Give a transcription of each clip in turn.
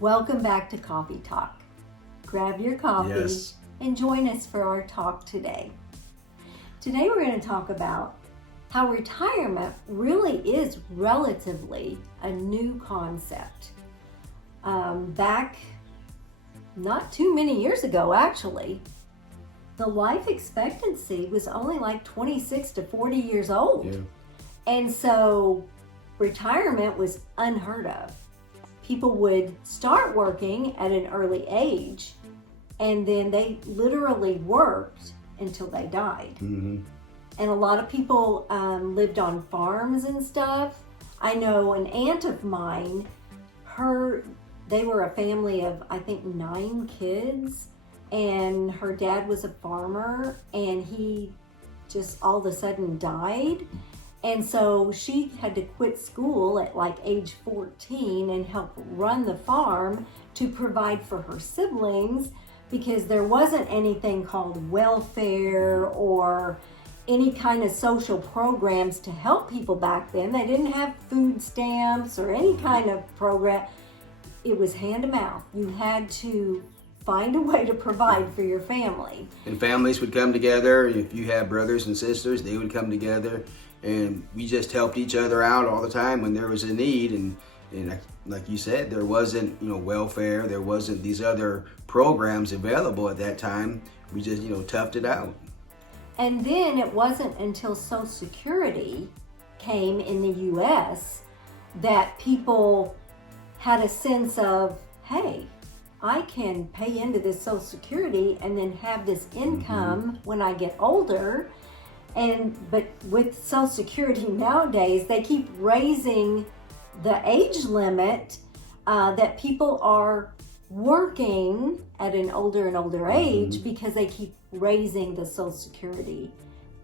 Welcome back to Coffee Talk. Grab your coffee Yes. and join us for our talk today. Today we're going to talk about how retirement really is relatively a new concept. Back not too many years ago, actually, the life expectancy was only like 26 to 40 years old. Yeah. And so retirement was unheard of. People would start working at an early age, and then they literally worked until they died. Mm-hmm. And a lot of people lived on farms and stuff. I know an aunt of mine, they were a family of, I think, 9 kids, and her dad was a farmer, and he just all of a sudden died. And so she had to quit school at like age 14 and help run the farm to provide for her siblings, because there wasn't anything called welfare or any kind of social programs to help people back then. They didn't have food stamps or any kind of program. It was hand to mouth. You had to find a way to provide for your family. And families would come together. If you had brothers and sisters, they would come together. And we just helped each other out all the time when there was a need. And like you said, there wasn't, welfare. There wasn't these other programs available at that time. We just, toughed it out. And then it wasn't until Social Security came in the U.S. that people had a sense of, hey, I can pay into this Social Security and then have this income when I get older. But with Social Security nowadays, they keep raising the age limit that people are working at an older and older age because they keep raising the Social Security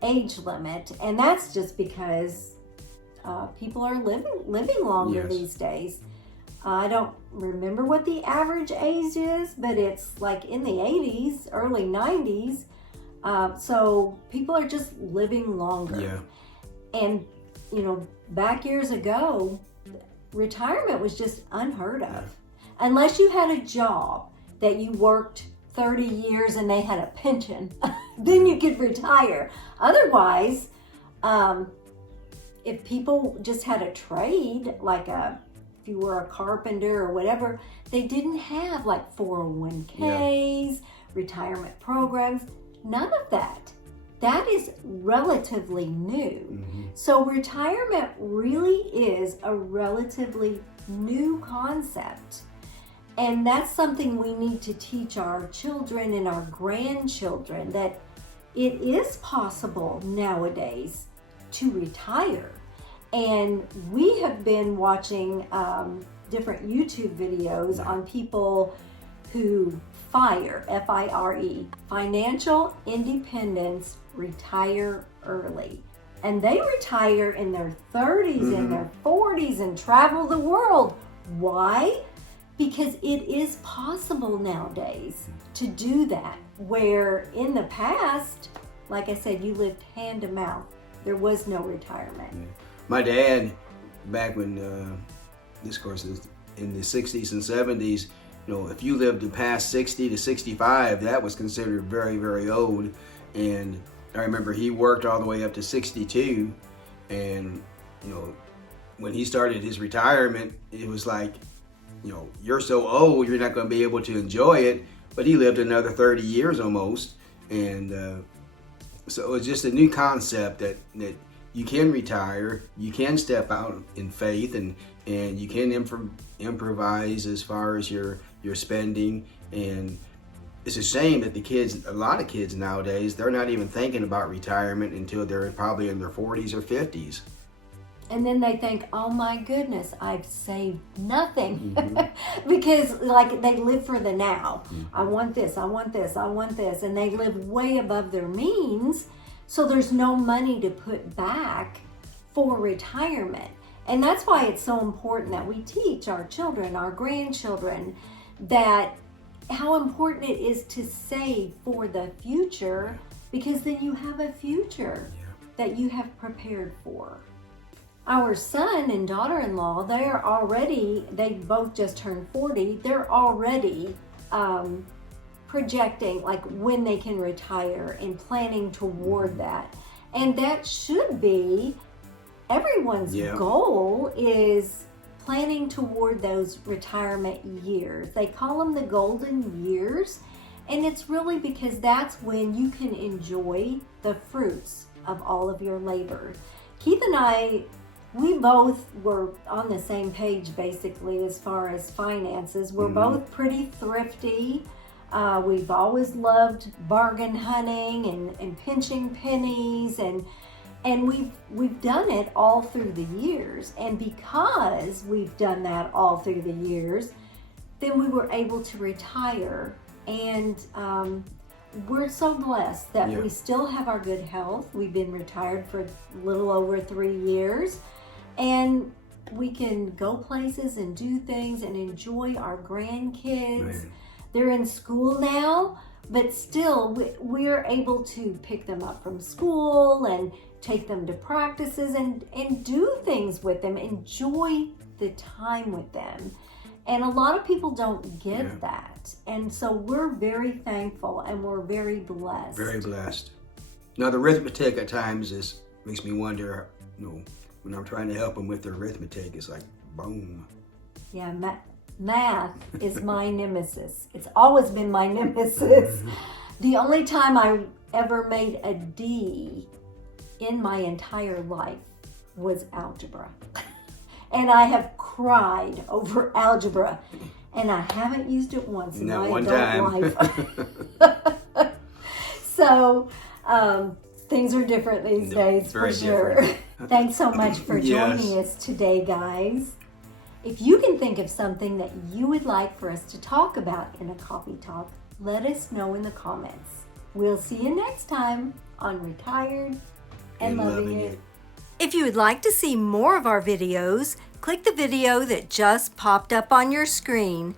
age limit. And that's just because people are living longer these days. I don't remember what the average age is, but it's like in the 80s, early 90s. So people are just living longer. Yeah. And, back years ago, retirement was just unheard of. Yeah. Unless you had a job that you worked 30 years and they had a pension, then you could retire. Otherwise, if people just had a trade, like if you were a carpenter or whatever, they didn't have like 401ks, retirement programs. None of that. That is relatively new. So retirement really is a relatively new concept. And that's something we need to teach our children and our grandchildren, that it is possible nowadays to retire. And we have been watching different YouTube videos on people who FIRE, financial independence, retire early. And they retire in their 30s and their 40s and travel the world. Why? Because it is possible nowadays to do that, where in the past, like I said, you lived hand to mouth. There was no retirement. Yeah. My dad, back when this course is in the 60s and 70s, if you lived to past 60 to 65, that was considered very, very old. And I remember he worked all the way up to 62. And, when he started his retirement, it was like, you're so old, you're not going to be able to enjoy it. But he lived another 30 years almost. And so it was just a new concept that you can retire, you can step out in faith, and you can improvise as far as your spending. And it's a shame that a lot of kids nowadays, they're not even thinking about retirement until they're probably in their 40s or 50s. And then they think, oh my goodness, I've saved nothing. Because like they live for the now. I want this, I want this, I want this. And they live way above their means. So there's no money to put back for retirement. And that's why it's so important that we teach our children, our grandchildren, that how important it is to save for the future, because then you have a future that you have prepared for. Our son and daughter-in-law, they both just turned 40. They're already projecting like when they can retire and planning toward that. And that should be everyone's goal, is planning toward those retirement years. They call them the golden years. And it's really because that's when you can enjoy the fruits of all of your labor. Keith and I, we both were on the same page basically as far as finances. We're both pretty thrifty. We've always loved bargain hunting and pinching pennies, and we've done it all through the years. And because we've done that all through the years, then we were able to retire. And we're so blessed that we still have our good health. We've been retired for a little over 3 years, and we can go places and do things and enjoy our grandkids. Right. They're in school now, but still we're able to pick them up from school and take them to practices and do things with them, enjoy the time with them. And a lot of people don't get that. And so we're very thankful and we're very blessed. Very blessed. Now the arithmetic at times makes me wonder, when I'm trying to help them with their arithmetic, it's like, boom. Yeah, math is my nemesis. It's always been my nemesis. The only time I ever made a D in my entire life was algebra. And I have cried over algebra, and I haven't used it once in my adult life. So things are different these days, for sure. Different. Thanks so much for joining us today, guys. If you can think of something that you would like for us to talk about in a coffee talk, let us know in the comments. We'll see you next time on Retired and Loving It. If you would like to see more of our videos, click the video that just popped up on your screen